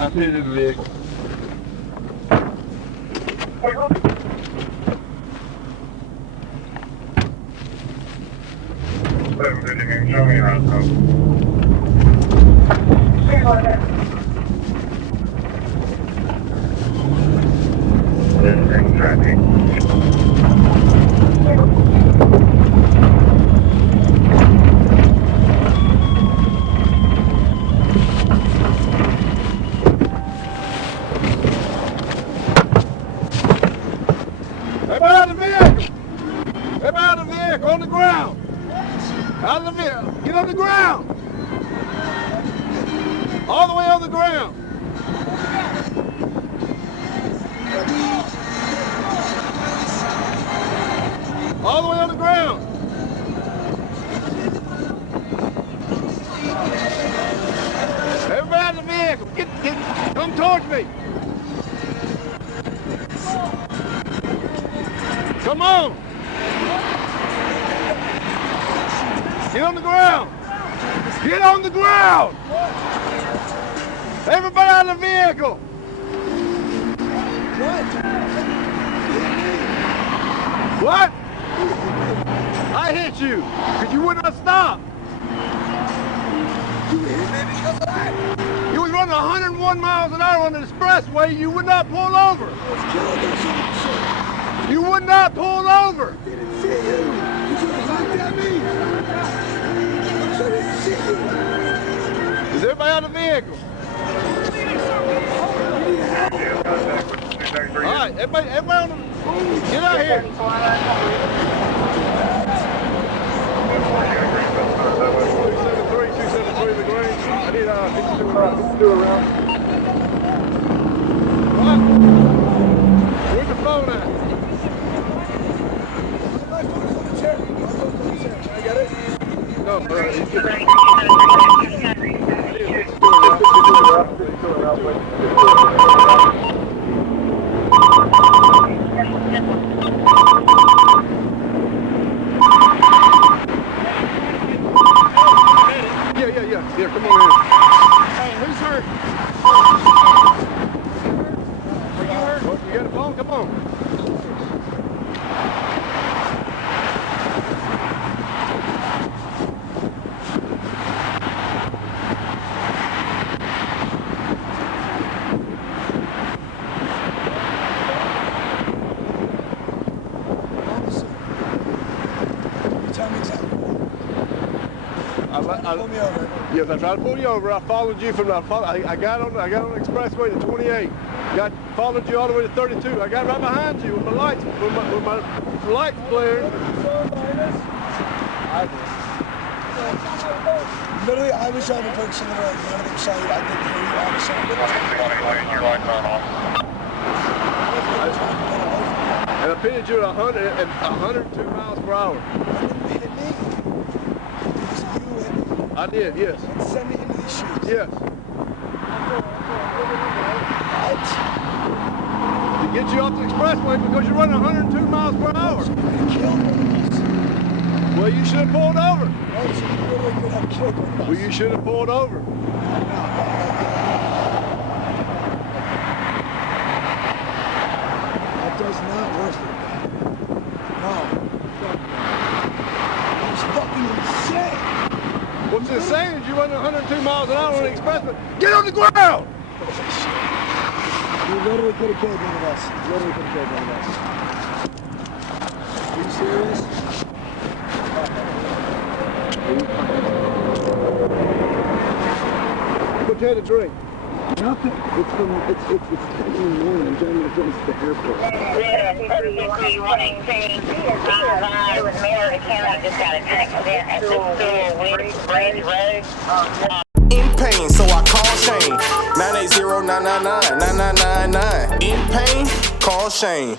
I pitted the vehicle. On the ground! Out of the vehicle! Get on the ground! All the way on the ground! All the way on the ground! Everybody out of the vehicle! Get, come towards me! Come on! Get on the ground! Get on the ground! Everybody out of the vehicle! What? I hit you because you would not stop. You was running 101 miles an hour on the expressway. You would not pull over. You would not pull over. Is everybody out of the vehicle? All right, everybody on the, get out here. 273 the green. I need 52 around. What? Where's the phone at? I got it? No, bro. He's good. Yeah, come on in. Hey, who's hurt? Are you hurt? Oh, you got a phone? Come on. Pull me over. Yes, I tried to pull you over. I followed you from the. I got on the expressway to 28. Followed you all the way to 32. I got right behind you with my lights flared. Literally, I was driving folks on the road. None of them saw you. I didn't hear you. I was saying. Your lights are off. And I pitted you at 102 miles per hour. You hit me. I did, yes. Send me into these shoes. Yes. To get you off the expressway because you're running 102 miles per hour. Well, Well, you should have pulled over. No, so you literally could have killed one of us. Well, you should have pulled over. That does not work. No. It's fucking insane. What's insane is you went 102 miles an hour on the expressway. Get on the ground! You literally could have killed one of us. Literally could have killed one of us. Are you serious? What you had to drink? Nothing. It's 10 in the morning. I'm driving my friends to the airport. In pain, so I call Shane. 980-999-9999. In pain, call Shane.